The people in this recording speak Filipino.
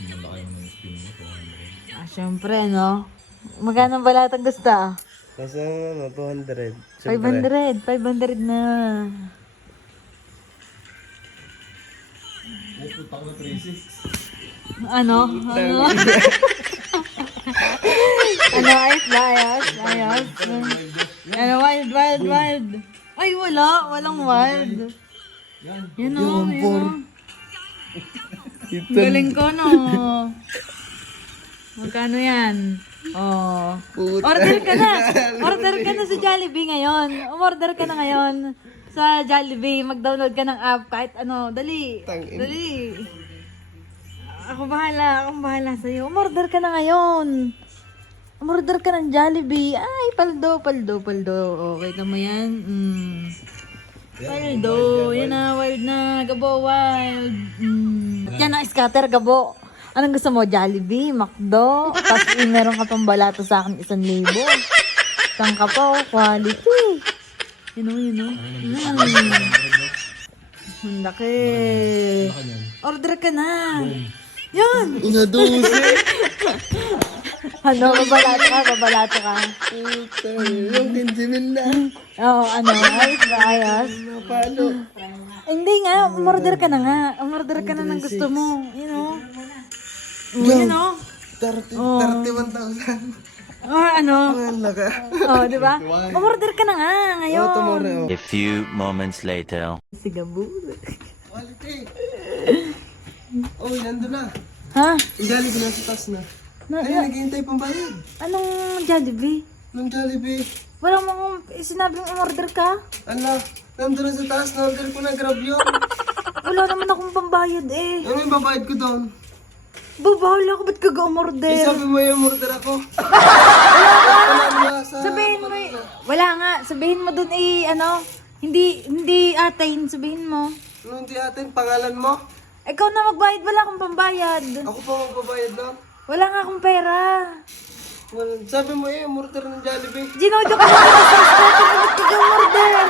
Malaki yung spin mo, 200. Ah, syempre, no? Magkano ba lahat ang gusto? Kasi ano, 200. 500 na. Pupunta ko na 3-6. Ano? Ano, ayos ba? Ayos. Ano, wild. Ay, walang wild. Yan o, Galing ko, no? Magkano yan? Oh. Order ka na sa Jollibee ngayon. Umorder ka na ngayon sa Jollibee. Mag-download ka ng app kahit ano. Dali. Dali. Ako bahala sa'yo. Umorder ka na ngayon. Umorder ka ng Jollibee. Ay, paldo. Okay ka mo yan? Paldo. Yan na, wild na. Gabo, wild. Yan na, scatter, gabo. Anong gusto mo? Jollibee, McDo? Tapos meron ka pang balato sa akin 1,000. Saan ka pa? Quality. Yun o. Ang laki. Order ka na. Yan. Inaduse. Ano, babalato ka. Puta, yung 15,000 na. Oo, ayos. Napalo. Hindi nga, umorder ka na nga. Umorder ka na ng gusto mo. Yun o. 31,000. Ano? Ang laka. Oh, di ba? Umorder ka na nga ngayon. Tomorrow. A few moments later. Si Gabu. Quality. Oh, nandun na. Ha? Yung Jollibee nasa taas na. Ayun, naghihintay pang bayad. Anong Jollibee? Nung Jollibee. Wala mo sinabing umorder ka? Ala, nandun na sa taas. Na-order ko na, grab yun. Wala naman akong pambayad eh. Ano yung babayad ko doon? Babahal ako, ba't ka ga-umorder? Sabi mo yung order ako. Sabihin mo wala nga, sabihin mo dun hindi atin, sabihin mo. Ano hindi atin, pangalan mo? Ikaw na magbayad, wala akong pambayad. Ako pa magbabayad doon. Wala nga akong pera. Sabi mo yung order ng Jollibee. Ginojo ka na sa ba't ka ga-umorder?